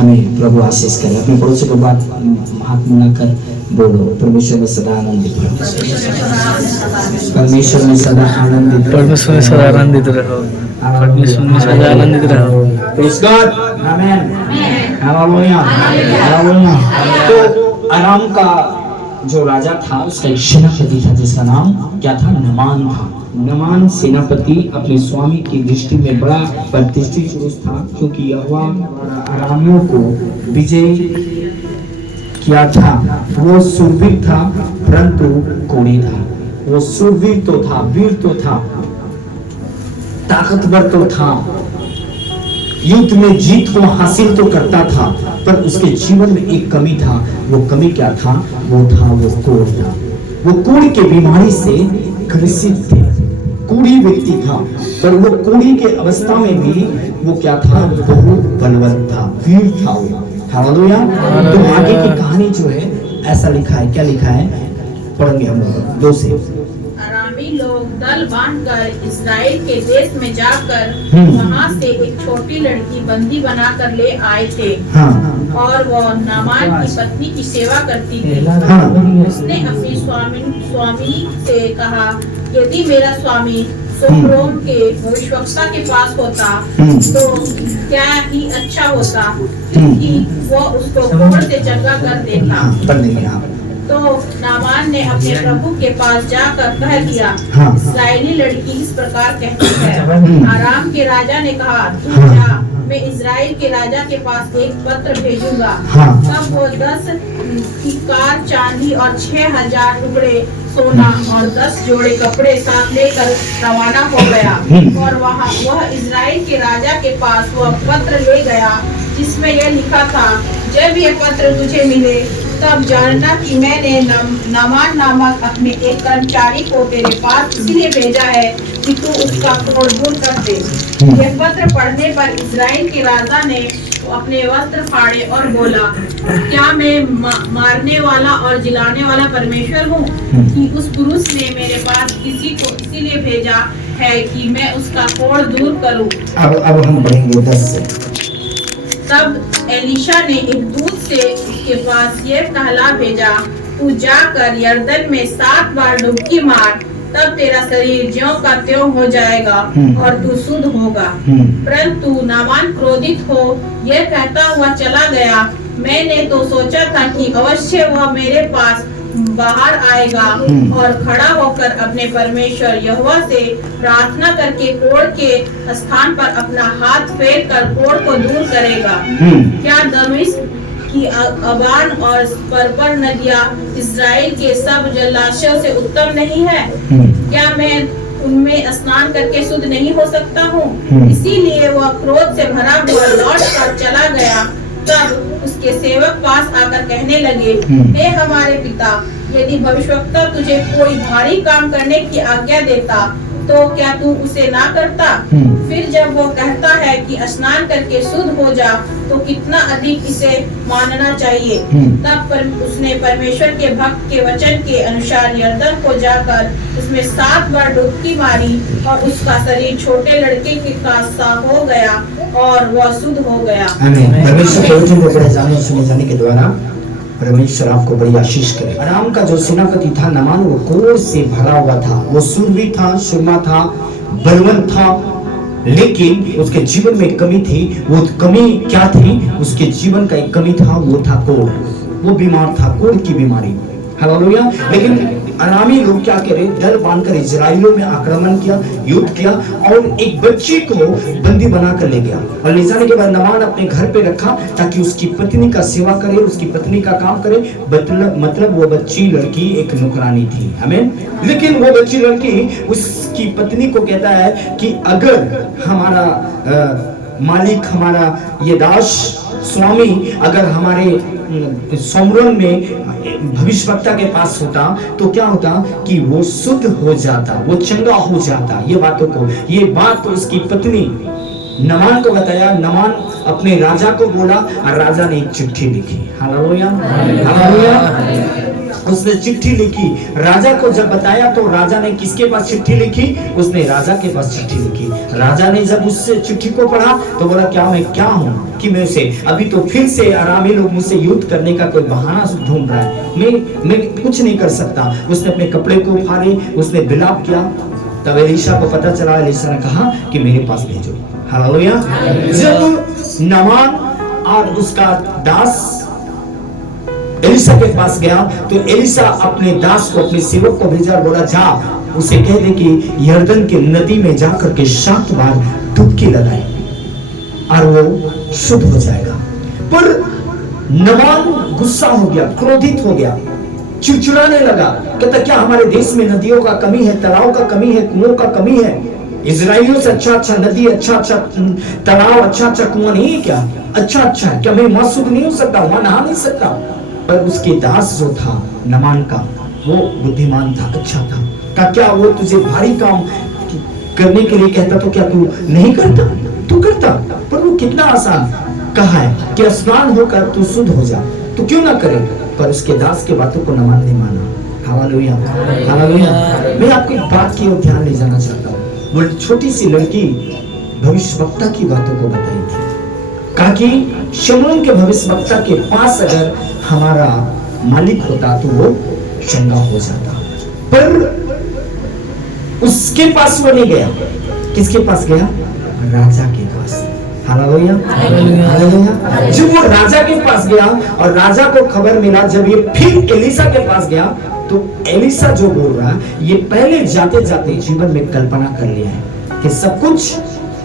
हमें प्रभु आशीष करे। अपने पड़ोसी को बात हाथ मिलाकर बोलो, परमेश्वर में सदा आनंदित रहो, परमेश्वर में सदा आनंदित रहो, परमेश्वर में सदा आनंदित रहो, परमेश्वर में सदा आनंदित रहो। प्रेज़ गॉड, आमेन, हालेलुया, हालेलुया। तो अराम का जो राजा था उसका एक सेनापति था जिसका नाम क्या था? नमान था। नमान सेनापति अपने स्वामी की दृष्टि में बड़ा प्रतिष्ठित पुरुष था, क्योंकि यहोवा अरामियों को विजय किया था। वो शूरवीर था परंतु कोढ़ी था। वो शूरवीर तो था, वीर तो था, ताकतवर तो था, युद्ध में जीत को हासिल तो करता था, पर उसके जीवन में एक कमी था। वो कमी क्या था? वो कोढ़ था। वो कोढ़ के बीमारी से ग्रसित थे, कोढ़ी व्यक्ति था। पर वो कोढ़ी के अवस्था में भी वो क्या था? बहुत बलवान था, वीर था वो। हालेलुया। तो आगे की कहानी जो है ऐसा लिखा है, क्या लिखा है पढ़ेंगे हम लोग 2 से। अरामी लोग दल बांधकर इस्राएल के देश में जाकर वहां से एक छोटी लड़की बंदी बनाकर ले आए थे। और वह नामान की पत्नी की सेवा करती थी। उसने अपनी स्वामी से कहा, यदि मेरा स्वामी सोमरोम के भविष्यवक्ता के पास होता तो क्या ही अच्छा होता, क्योंकि वह उसको कोढ़ से चंगा कर देता। तो नामान ने अपने प्रभु के पास जाकर कह दिया, इस्राएली लड़की इस प्रकार कहती है। आराम के राजा ने कहा, तू जा, मैं इस्राएल के राजा के पास एक पत्र भेजूंगा। तब वो 10 किकार चांदी और 6000 टुकड़े सोना और 10 जोड़े कपड़े साथ लेकर रवाना हो गया। और वह इस्राएल के राजा के पास वह पत्र ले गया जिसमें यह लिखा था, जब यह पत्र तुझे मिले तब जानना कि मैंने नामान नामक अपने एक कर्मचारी को तेरे पास इसलिए भेजा है कि तू उसका कोढ़ दूर कर दे। यह पत्र पढ़ने पर इस्राएल के राजा ने अपने वस्त्र फाड़े और बोला, क्या मैं मारने वाला और जिलाने वाला परमेश्वर हूँ कि उस पुरुष ने मेरे पास किसी को इसीलिए भेजा है कि मैं उसका कोढ़ दूर करूँ। अब हम पढ़ेंगे 10 से। तब एलीशा ने एक दूत से उसके पास ये कहला भेजा, तू जाकर यरदन में 7 बार डुबकी मार, तब तेरा शरीर ज्यों का त्यों हो जाएगा और तू शुद्ध होगा। परंतु नामान क्रोधित हो यह कहता हुआ चला गया, मैंने तो सोचा था कि अवश्य वह मेरे पास बाहर आएगा और खड़ा होकर अपने परमेश्वर यहोवा से प्रार्थना करके कोढ़ के स्थान पर अपना हाथ फेर कर कोढ़ को दूर करेगा। क्या दमिश्क की अबान और पर्पर नदियाँ इस्राएल के सब जलाशयों से उत्तम नहीं है? क्या मैं उनमें स्नान करके शुद्ध नहीं हो सकता हूँ? इसीलिए वह क्रोध से भरा हुआ लौट कर चला गया। तब उसके सेवक पास आकर कहने लगे, हे हमारे पिता, यदि भविष्यवक्ता तुझे कोई भारी काम करने की आज्ञा देता तो क्या तू उसे ना करता? फिर जब वो कहता है कि स्नान करके शुद्ध हो जा, तो कितना अधिक इसे मानना चाहिए। तब उसने परमेश्वर के भक्त के वचन के अनुसार यरदन को जाकर उसमें 7 बार डुबकी मारी और उसका शरीर छोटे लड़के के सा हो गया और वह शुद्ध हो गया। परमेश्वर के वचन को पढ़े जाने सुने जाने के द्वारा परमेश्वर आपको बड़ी आशीष करे। अराम का जो सेनापति था नामान, वो कोढ़ से भरा हुआ था। वो शूरवीर था, सुरमा था, बलवान था, लेकिन उसके जीवन में एक कमी थी। वो कमी क्या थी? उसके जीवन का एक कमी था, वो था कोढ़। वो बीमार था, कोढ़ की बीमारी। हालेलुया। लेकिन अरामी लोग क्या करे? दल बांधकर इजराइलियों में आक्रमण किया, युद्ध किया और एक बच्ची को बंदी बनाकर ले गया। और ले जाने के बाद नामान अपने घर पे रखा ताकि उसकी पत्नी का सेवा करे, उसकी पत्नी का काम करे। मतलब वो बच्ची लड़की एक नौकरानी थी। आमीन। लेकिन वो बच्ची लड़की उसकी पत्नी को कहता है कि अगर हमारा मालिक, हमारा ये दास स्वामी अगर हमारे सोमरोन में भविष्यवक्ता के पास होता तो क्या होता कि वो शुद्ध हो जाता, वो चंगा हो जाता। ये बात तो उसकी पत्नी नमान को बताया, नमान अपने राजा को बोला और राजा ने एक चिट्ठी लिखी। Hallelujah, hallelujah. उसने चिट्ठी लिखी, राजा को जब बताया तो राजा ने किसके पास चिट्ठी लिखी? उसने राजा के पास चिट्ठी लिखी। राजा ने जब उस चिट्ठी को पढ़ा तो बोला क्या मैं क्या हूँ कि मैं उसे अभी तो फिर से अरामी लोग मुझसे युद्ध करने का कोई बहाना ढूंढ रहा है, मैं कुछ नहीं कर सकता। उसने अपने कपड़े को फाड़े, उसने विलाप किया। तब एलीशा को पता चला, एलीशा ने कहा कि मेरे पास भेजो। हालेलुया। जब नमान और उसका दास एलीशा के पास गया तो एलीशा अपने दास को, अपने सेवक को भेजा, बोला जा उसे कह दे कि यर्दन के नदी में जाकर के 7 बार डुबकी लगाए और वो शुद्ध हो जाएगा। पर नमान गुस्सा हो गया, क्रोधित हो गया, चिड़चिड़ाने लगा। कहता क्या हमारे देश में नदियों का कमी है, तालाब का कमी है, कुओं का कमी है? इजराइलियों से अच्छा नदी, अच्छा तालाब, अच्छा कुआं नहीं है क्या? अच्छा है क्या? मैं मासूम नहीं हो सकता, वहां नहा नहीं सकता? पर उसके दास जो था नमान का, वो बुद्धिमान था, अच्छा था। क्या वो तुझे भारी काम करने के लिए कहता तो क्या तू नहीं करता? तू करता। पर वो कितना आसान कहा है कि स्नान होकर तू शुद्ध हो जा, तू क्यों ना करे? पर उसके दास के बातों को नमान ने माना। Hallelujah, hallelujah. मैं आपको एक बात की ओर ध्यान ले जाना चाहता हूँ। वो छोटी सी लड़की भविष्यवक्ता की बातों को बताई थी, कहा कि शमूएल के भविष्यवक्ता के पास अगर हमारा मालिक होता तो वो चंगा हो जाता। पर उसके पास वो नहीं गया। किसके पास गया? राजा के पास। Hallelujah, hallelujah. जब वो राजा के पास गया और राजा को खबर मिला, जब ये फिर एलीशा के पास गया तो एलीशा जो बोल रहा है, ये पहले जाते जाते जीवन में कल्पना कर लिया है कि सब कुछ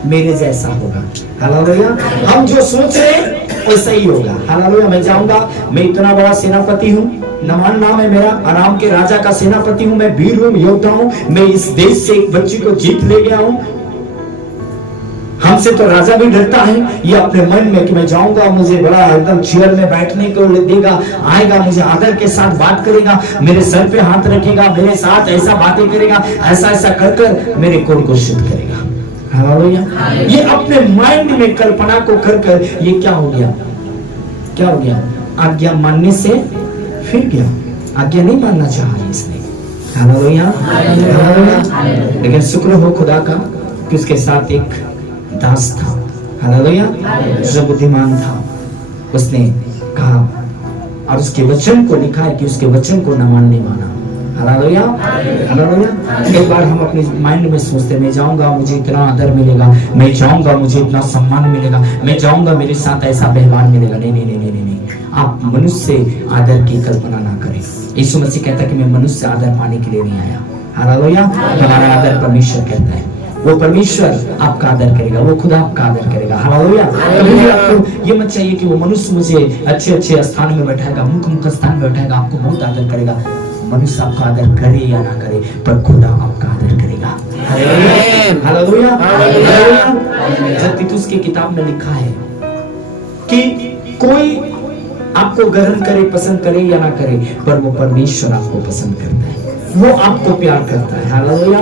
मेरे जैसा होगा। हालेलुया। हम जो सोच रहे हैं वैसा ही होगा। हालेलुया। मैं जाऊंगा, मैं इतना बड़ा सेनापति हूँ, नमान नाम है मेरा, आराम के राजा का सेनापति हूँ, मैं वीर हूँ, योद्धा हूँ, मैं इस देश से एक बच्ची को जीत ले गया हूँ। हमसे तो राजा भी डरता है। ये अपने मन में कि मैं जाऊंगा, मुझे बड़ा एकदम चेयर में बैठने को देगा, आएगा, मुझे आदर के साथ बात करेगा, मेरे सर पे हाथ रखेगा, मेरे साथ ऐसा बातें करेगा, ऐसा ऐसा कर कर मेरे कोल को शुद्ध करेगा। हालेलुया। ये अपने माइंड में कल्पना को कर कर ये क्या हो गया? क्या हो गया? आज्ञा मानने से फिर गया, आज्ञा नहीं मानना चाहा इसने। Hallelujah, hallelujah. लेकिन शुक्र हो खुदा का कि उसके साथ एक दास था, हालेलुया, जो बुद्धिमान था। उसने कहा और उसके वचन को लिखा है कि उसके वचन को नमान ने माना। Hallelujah, hallelujah. एक बार हम अपने माइंड में सोचते, मैं जाऊंगा मुझे इतना आदर मिलेगा, मैं जाऊंगा मुझे इतना सम्मान मिलेगा, मैं जाऊंगा मेरे साथ ऐसा व्यवहार मिलेगा। नहीं नहीं नहीं नहीं नहीं, आप मनुष्य से आदर की कल्पना ना करें। यीशु मसीह कहता है कि मैं मनुष्य से आदर पाने के लिए नहीं आया। हालेलुया। हमारा आदर परमेश्वर करता है, वो परमेश्वर आपका आदर करेगा, वो खुदा आपका आदर करेगा। हालेलुया। कभी भी आपको ये मत चाहिए कि वो मनुष्य मुझे अच्छे अच्छे स्थान में बैठाएगा, मुख्य स्थान में बैठाएगा, आपको बहुत आदर करेगा। मनुष्य आपका आदर करे या ना करे, पर खुदा आपका आदर करेगा। Hallelujah, hallelujah. जब तीतुस की किताब में लिखा है कि कोई आपको ग्रहण करे, पसंद करे या ना करे, पर वो परमेश्वर आपको पसंद करता है, वो आपको प्यार करता है। हालेलुया।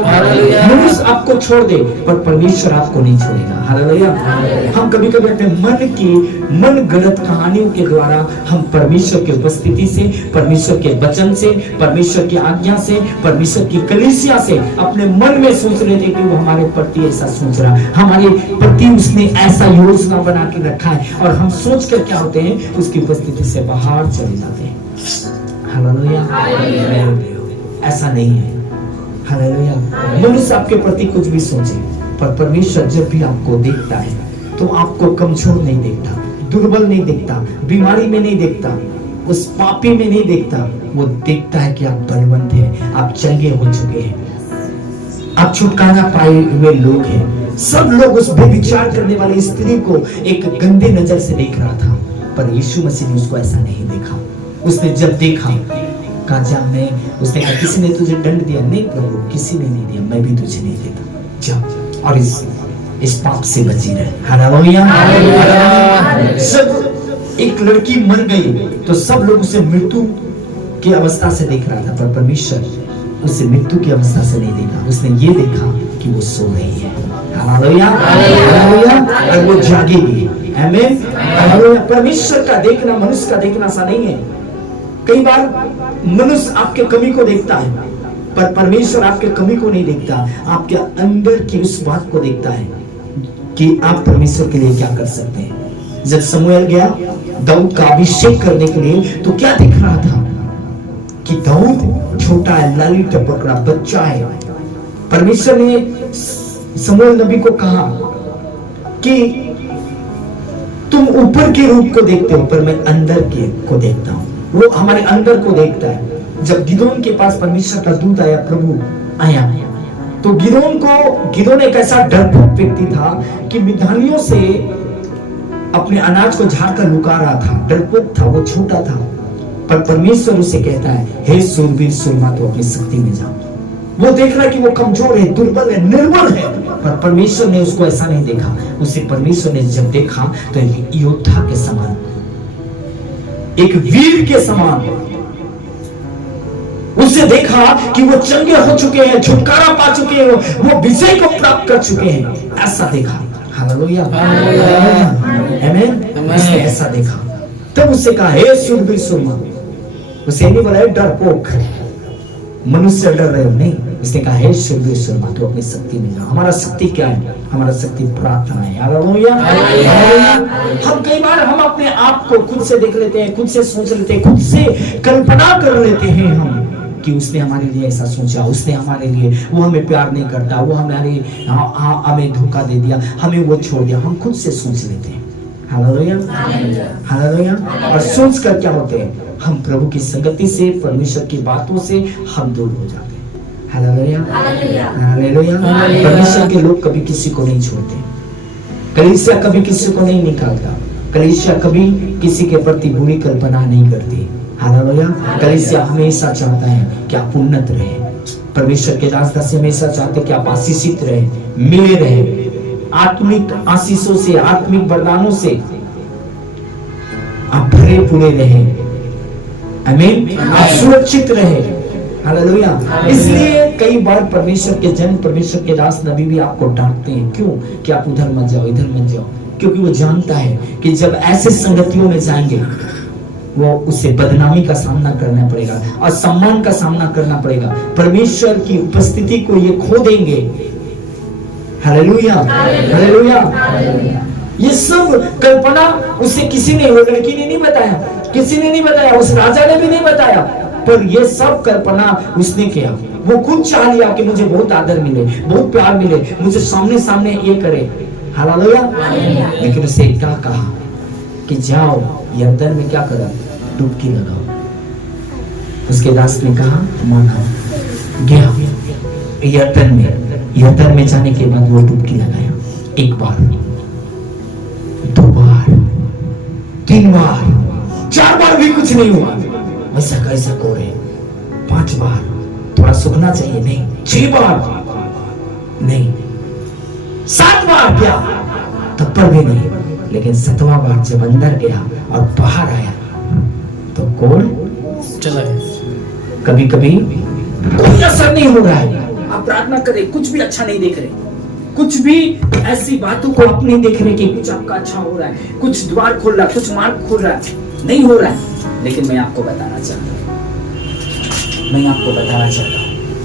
मनुष्य आपको छोड़ दे पर परमेश्वर आपको नहीं छोड़ेगा। हालेलुया। हम कभी कभी अपने मन गलत कहानियों के द्वारा हम परमेश्वर की उपस्थिति से, परमेश्वर के वचन से, परमेश्वर की आज्ञा से, परमेश्वर की कलीसिया से अपने मन में सोच रहे थे कि वो हमारे प्रति ऐसा सोच रहा, हमारे प्रति उसने ऐसा योजना बना के रखा है, और हम सोच कर क्या होते हैं, उसकी उपस्थिति से बाहर चले जाते हैं। हालेलुया। ऐसा नहीं है। हालेलुया। मनुष्य आपके प्रति कुछ भी सोचे, पर परमेश्वर जब भी आपको देखता है तो आपको कमजोर नहीं देखता, दुर्बल नहीं देखता, बीमारी में नहीं देखता, उस पापी में नहीं देखता। वो देखता है कि आप बलवंत हैं, आप चंगे हो चुके हैं, आप छुटकारा पाए हुए लोग हैं। सब लोग उस बेविचार करने वाली स्त्री को एक गंदे नजर से देख रहा था, पर यीशु मसीह ने उसको ऐसा नहीं देखा। उसने जब देखा कहा मैं, उसने कहा किसी ने तुझे दंड दिया? नहीं प्रभु, किसी ने नहीं दिया, मैं भी तुझे नहीं देता, जा और इस पाप से बची रहे। हालेलुया। जब एक लड़की मर गई तो सब लोग उसे मृत्यु की अवस्था से देख रहा था, पर परमेश्वर उसे मृत्यु की अवस्था से नहीं देखा। उसने ये देखा कि वो सो रही है। हालेलुया, हालेलुया, और वो जागेगी। आमीन, हालेलुया। परमेश्वर का देखना मनुष्य का देखना सा नहीं है। कई बार मनुष्य आपके कमी को देखता है, पर परमेश्वर आपके कमी को नहीं देखता, आपके अंदर की उस बात को देखता है कि आप परमेश्वर के लिए क्या कर सकते हैं। जब शमूएल गया दाऊद का अभिषेक करने के लिए, तो क्या दिख रहा था कि दाऊद छोटा है, लाली टपकड़ा बच्चा है। परमेश्वर ने शमूएल नबी को कहा कि तुम ऊपर के रूप को देखते हो, पर मैं अंदर के को देखता हूं। वो हमारे अंदर को देखता है। जब गिदोन के पास परमेश्वर का दूत आया, प्रभु आया, तो गिदोन एक ऐसा डरपोक व्यक्ति था कि मिद्यानियों से अपने अनाज को झाड़ कर लुका रहा था। डरपोक था, वो छोटा था, पर परमेश्वर उसे कहता है, हे सूरवीर सूरमा, तो अपनी शक्ति में जाओ। वो देख रहा है कि वो कमजोर है, दुर्बल है, निर्बल है, पर परमेश्वर ने उसको ऐसा नहीं देखा। उसे परमेश्वर ने जब देखा तो एक योद्धा के समान, एक वीर के समान उसे देखा कि वो चंगे हो चुके हैं, छुटकारा पा चुके हैं, वो विजय को प्राप्त कर चुके हैं, ऐसा देखा। हालेलुया, आमीन। उसने ऐसा देखा, तब उससे कहा, हे सूरवीर सूरमा। उसे नहीं बोला डरपोक, मनुष्य डर रहे हो, नहीं। उसने कहा, हे सूरवीर सूरमा, तो अपनी शक्ति में जाओ। हमारा शक्ति क्या है? हमारा शक्ति प्रार्थना है। हालेलुया। हम कई बार हम अपने आप को खुद से देख लेते हैं, खुद से सोच लेते हैं, खुद से कल्पना कर लेते हैं हम कि उसने हमारे लिए ऐसा सोचा, उसने हमारे लिए, वो हमें प्यार नहीं करता, वो हमें धोखा दे दिया, हमें वो छोड़ दिया। हम खुद से सोच लेते हैं। Hallelujah, hallelujah. और सोच कर क्या होते हैं? हम प्रभु की संगति से, परमेश्वर की बातों से हम दूर हो जाते हैं। Hallelujah, hallelujah. परमेश्वर के लोग कभी किसी को नहीं छोड़ते। कलीसिया कभी किसी को नहीं निकालता। कलीसिया कभी किसी के प्रति बुरी कल्पना नहीं करती। हालेलुया। कलीसिया हमेशा चाहता है कि आप उन्नत रहे। परमेश्वर के दास हमेशा चाहते कि आप आशीषित रहे, मिले रहे, आत्मिक आशीषों से, आत्मिक वरदानों से आप भरे पूरे रहे। आमीन। आप सुरक्षित रहे। हालेलुया। इसलिए कई बार परमेश्वर के जन, परमेश्वर के दास नबी भी आपको डांटते हैं। क्यों? कि आप उधर मत जाओ, इधर मत जाओ। क्योंकि वो जानता है कि जब ऐसे संगतियों में जाएंगे, वो उसे बदनामी का सामना करना पड़ेगा, असम्मान का सामना करना पड़ेगा, परमेश्वर की उपस्थिति को ये खो देंगे। Hallelujah, hallelujah. ये सब कल्पना उसे किसी ने, वो लड़की ने नहीं बताया, किसी ने नहीं बताया, उस राजा ने भी नहीं बताया, पर ये सब कल्पना उसने किया। वो खुद चाह लिया कि मुझे बहुत आदर मिले, बहुत प्यार मिले, मुझे सामने सामने ये करे। हालेलुया। लेकिन उसे क्या कहा कि जाओ यरदन में क्या करो, डुबकी लगाओ। उसके दास ने कहा माना, गया यरदन में जाने के बाद वो डुबकी लगाया। एक बार, दो बार, 3 बार, 4 बार भी कुछ नहीं हुआ। ऐसा कैसा कोरे? 5 बार, थोड़ा सूखना चाहिए, नहीं। 6 बार नहीं, 7 बार क्या, तब पर भी नहीं। लेकिन 7वां बार जब अंदर गया और बाहर आया तो कोल चला गया। कभी कभी कोई असर नहीं हो रहा है, आप प्रार्थना करें, कुछ भी अच्छा नहीं देख रहे, कुछ भी ऐसी बातों को आप नहीं देख रहे कि कुछ आपका अच्छा हो रहा है, कुछ द्वार खोल रहा है, कुछ मार्ग खोल रहा है, नहीं हो रहा है। लेकिन मैं आपको बताना चाहता हूँ,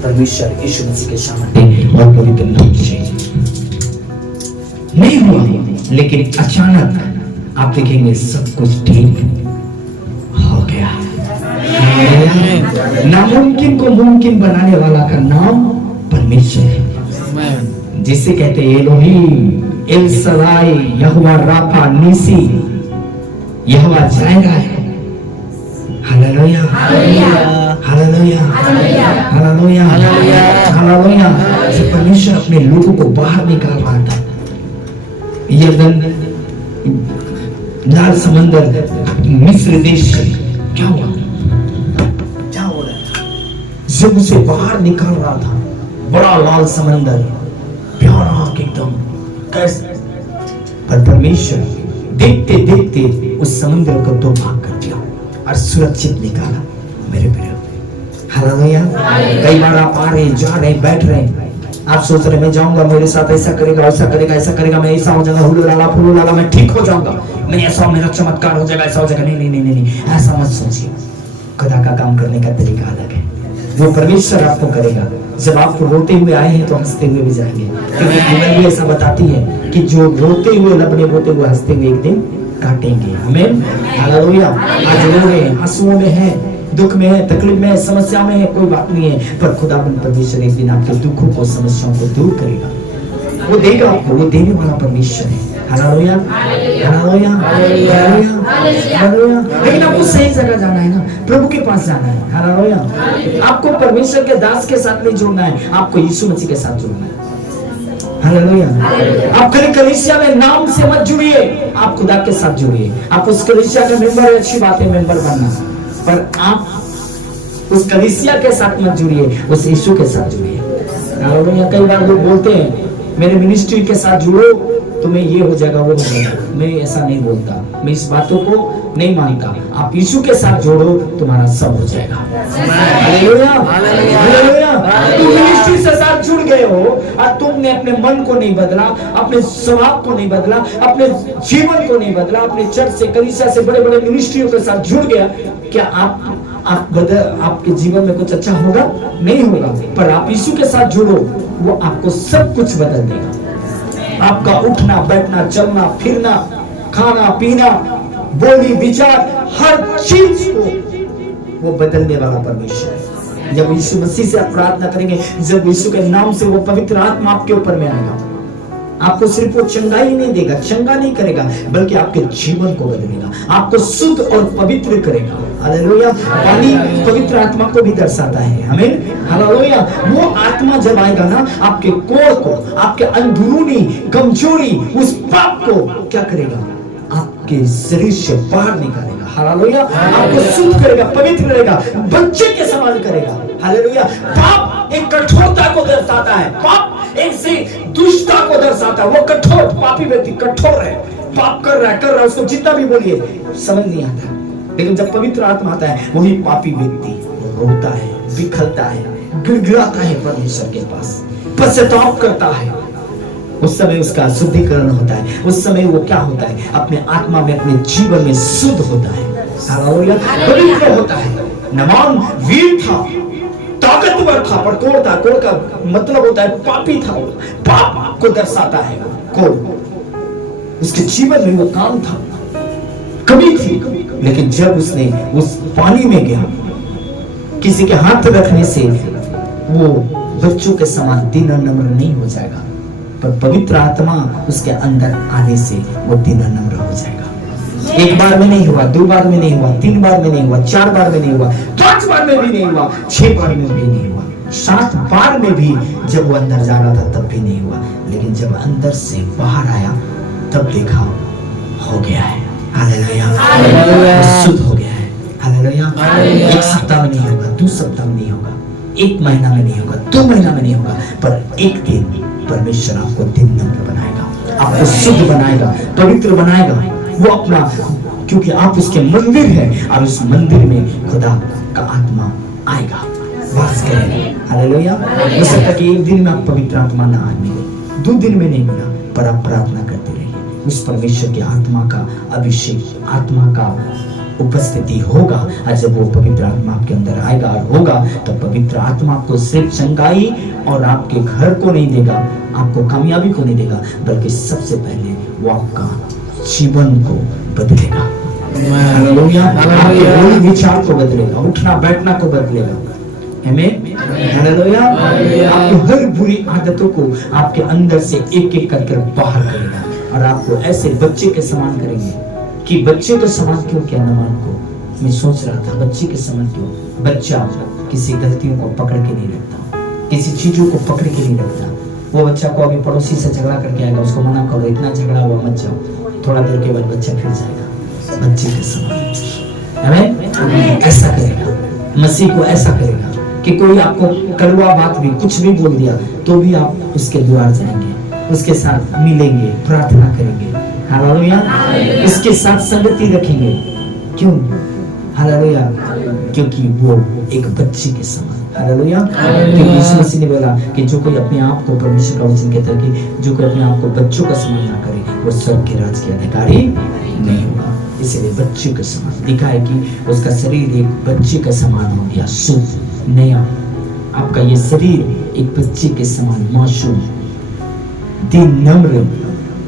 परमेश्वर यीशु मसीह के सामने और पवित्र नाम से नहीं हुआ, लेकिन अचानक आप देखेंगे सब कुछ ठीक हो गया। नामुमकिन को मुमकिन बनाने वाला का नाम परमेश्वर है, जिसे कहते हैं एलोहीम, एल सदाई, यहोवा राफा, नीसी, यहोवा जायरा है। Hallelujah, hallelujah, hallelujah, hallelujah. जब परमेश्वर अपने लोगों को बाहर निकाल रहा था, यरदन, लाल समंदर, मिस्र देश, क्या हुआ? क्या हो रहा है? जब उसे बाहर निकाल रहा था, बड़ा लाल समंदर, प्यारा एकदम, कैसे? पर परमेश्वर देखते देखते उस समुद्र को 2 भाग कर दिया और सुरक्षित निकाला। मेरे प्रिय, हालेलुया। कई बार आप आ रहे, जा रहे, बैठ रहे, आप सोच रहे मैं जाऊंगा, मेरे साथ ऐसा करेगा, ऐसा करेगा, ऐसा करेगा, मैं ऐसा हो जाऊंगा, हुलू लाला फुलू लाला, मैं ठीक हो जाऊंगा, मैं ऐसा, मेरा चमत्कार हो जाएगा, ऐसा हो जाएगा। नहीं नहीं नहीं नहीं, ऐसा मत सोचिए। खुदा का काम करने का तरीका अलग है। वो परमेश्वर आपको करेगा। जब आप रोते हुए आए हैं तो हंसते हुए भी जाएंगे, क्योंकि बाइबल भी ऐसा बताती है कि जो रोते हुए अपने रोते हुए हंसते हुए एक दिन काटेंगे। आमीन, हालेलुया। आज रोए हैं, आंसुओं में है, दुख में है, तकलीफ में है, समस्या में है, कोई बात नहीं है, पर खुदाबंद परमेश्वर एक दिन आपके दुखों को, समस्याओं को दूर करेगा। वो देगा आपको, वो देने वाला परमेश्वर है। Hallelujah, hallelujah, hallelujah, hallelujah. लेकिन आपको सही जगह जाना है ना, प्रभु के पास जाना है। हालेलुया। आपको परमेश्वर के दास के साथ नहीं जुड़ना है, आपको यीशु मसीह के साथ जुड़ना है। हालेलुया। आप खाली कलीसिया में नाम से मत जुड़िए, आप खुदा के साथ जुड़िए। आप उस कलीसिया का मेंबर है, अच्छी बात है मेंबर बनना, पर आप उस कलीसिया के साथ मत जुड़िए, उस यीशु के साथ जुड़िए। हालेलुया। कई बार लोग बोलते हैं मेरे मिनिस्ट्री के साथ जुड़ो तुम्हें ये हो जाएगा, वो हो जाएगा। मैं ऐसा नहीं बोलता, मैं इस बातों को नहीं मानता। आप यीशु के साथ जोड़ो, तुम्हारा सब हो जाएगा। Hallelujah, hallelujah. तुम मिनिस्ट्री से साथ जुड़ गए हो और तुमने अपने मन को नहीं बदला, अपने स्वभाव को नहीं बदला, अपने जीवन को नहीं बदला, अपने चर्च से, कलीसिया से, बड़े बड़े मिनिस्ट्रियों के साथ जुड़ गया, क्या आपके जीवन में कुछ अच्छा होगा? नहीं होगा। पर आप यीशु के साथ जुड़ो, वो आपको सब कुछ बदल देगा। आपका उठना, बैठना, चलना, फिरना, खाना, पीना, बोली, विचार, हर चीज को वो बदलने वाला परमेश्वर है। जब यीशु मसीह से आप प्रार्थना करेंगे, जब यीशु के नाम से वो पवित्र आत्मा आपके ऊपर में आएगा, आपको सिर्फ वो चंगाई नहीं देगा, चंगा नहीं करेगा, बल्कि आपके जीवन को बदलेगा, आपको शुद्ध और पवित्र करेगा। हालेलुया। पानी पवित्र आत्मा को भी दर्शाता है। आमीन, हालेलुया। वो आत्मा जब आएगा ना, आपके कोर को, आपके अंदरूनी कमजोरी, उस पाप को क्या करेगा? आपके शरीर से बाहर निकालेगा। हालेलुया। आपको शुद्ध करेगा, पवित्र करेगा, बच्चे के समान करेगा। हालेलुया। पाप एक कठोरता को दर्शाता है, पाप एक से दुष्टता को दर्शाता है। वो कठोर, पापी व्यक्ति कठोर है, पाप कर रहा है, उसको जितना भी बोलिए समझ नहीं आता। लेकिन जब पवित्र आत्मा आता है, वही पापी व्यक्ति रोता है, बिखरता है, गिड़गिड़ाता है परमेश्वर के पास, पश्चाताप करता है। उस समय उसका शुद्धिकरण होता है। उस समय वो क्या होता है? अपने आत्मा में, अपने जीवन में शुद्ध होता है, पवित्र होता है। नामान वीर था, ताकतवर था, पर कोढ़ था। कोढ़ का मतलब होता है पापी था, पाप को दर्शाता है कोढ़। उसके जीवन में वो काम था, कमी थी, लेकिन जब उसने उस पानी में गया, किसी के हाथ रखने से वो बच्चों के समान दीन और नम्र नहीं हो जाएगा, पर पवित्र आत्मा उसके अंदर आने से वो दीन और नम्र हो जाएगा। एक बार में नहीं हुआ, 2 बार में नहीं हुआ, 3 बार में नहीं हुआ, 4 बार में नहीं हुआ, 5 बार में भी नहीं हुआ, 6 बार में भी नहीं हुआ, 7 बार में भी जब वो अंदर जा रहा था तब भी नहीं हुआ। लेकिन जब अंदर से बाहर आया तब देखा हो गया है। हालेलुया। शुद्ध हो गया है। हालेलुया। 1 सप्ताह में नहीं होगा, 2 सप्ताह में नहीं होगा, 1 महीना में नहीं होगा, 2 महीना में नहीं होगा, पर एक दिन परमेश्वर आपको दिन नम्र बनाएगा, आपको शुद्ध बनाएगा, पवित्र बनाएगा। वो अपना, क्योंकि आप उसके मंदिर हैं और उस मंदिर में खुदा का आत्मा आएगा, वास करेगा। हालेलुया। हो सकता है कि एक दिन में आप पवित्र आत्मा ना मिले, 2 दिन में नहीं मिला, पर आप प्रार्थना करते रहिए, उस परमेश्वर की आत्मा का अभिषेक, आत्मा का उपस्थिति होगा। और जब वो पवित्र आत्मा आपके अंदर आएगा और होगा, तो पवित्र आत्मा आपको सिर्फ चंगाई और आपके घर को नहीं देगा, आपको कामयाबी को नहीं देगा, बल्कि सबसे पहले वो आपका जीवन को बदलेगा। हालेलुया। आपके विचार को बदलेगा, उठना बैठना को बदलेगा। आमीन, हालेलुया। आपकी हर बुरी आदतों को आपके अंदर से एक एक करके बाहर करेगा, और आपको ऐसे बच्चे के समान करेंगे कि बच्चे के समान क्यों किया? नमान को मैं सोच रहा था, बच्चे के समान क्यों? बच्चा किसी गलतियों को पकड़ के नहीं रखता, किसी चीजों को पकड़ के नहीं रखता। वो बच्चा को अभी पड़ोसी से झगड़ा करके आएगा, उसको मना करो, इतना झगड़ा हुआ मत जाओ, थोड़ा देर के बाद बच्चा फिर जाएगा, बच्चे के समान। आमीन। ऐसा करेगा मसीह को, ऐसा करेगा कि कोई आपको कड़वा बात भी, कुछ भी बोल दिया तो भी आप उसके द्वार जाएंगे, उसके साथ मिलेंगे, प्रार्थना करेंगे। हालेलुया। इसके साथ संगति रखेंगे। क्यों? हालेलुया। क्योंकि वो एक बच्चे के समान, हालेलुया। क्योंकि यीशु मसीह ने बोला कि जो कोई अपने आप को, परमेश्वर का वचन कहता है कि जो कोई अपने आप को बच्चों का समान ना करे वो स्वर्ग के राज के अधिकारी नहीं होगा। इसलिए बच्चे के समान दिखा है कि उसका शरीर एक बच्चे का समान हो गया, शुद्ध नया। आपका ये शरीर एक बच्चे के समान मासूम, दिन नम्र,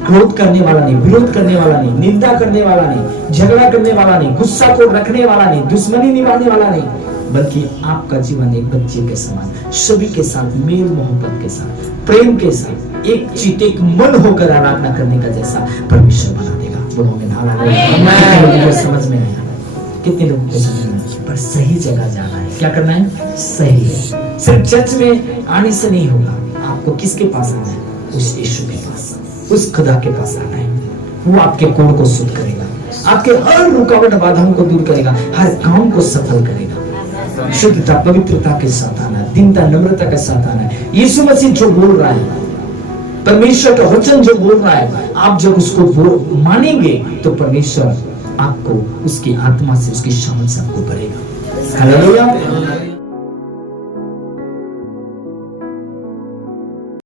क्रोध करने वाला नहीं, विरोध करने वाला नहीं, निंदा करने वाला नहीं, झगड़ा करने वाला नहीं, गुस्सा को रखने वाला नहीं, दुश्मनी निभाने वाला नहीं, बल्कि आपका जीवन एक बच्चे के समान, सभी के साथ मेल मोहब्बत के साथ, प्रेम के साथ, एक चित एक मन होकर आराधना करने का जैसा परमेश्वर बना देगा। बोलो में हालेलुया। समझ में नहीं आया, कितने लोगों को समझ में नहीं, पर सही जगह जाना है। क्या करना है? सही है। सिर्फ चर्च में आने से नहीं होगा, आपको किसके पास आना है? उस यीशु के पास, उस खुदा के पास आना है। वो आपके कोण को शुद्ध करेगा, आपके हर रुकावट बाधाओं को दूर करेगा, हर काम को सफल करेगा। शुद्धता पवित्रता के साथ आना है, दीनता नम्रता के साथ आना है। यीशु मसीह जो बोल रहा है, परमेश्वर का वचन जो बोल रहा है, आप जब उसको मानेंगे तो परमेश्वर आपको उसकी आत्मा से, उसकी शामत से आपको भरेगा। हालेलुया।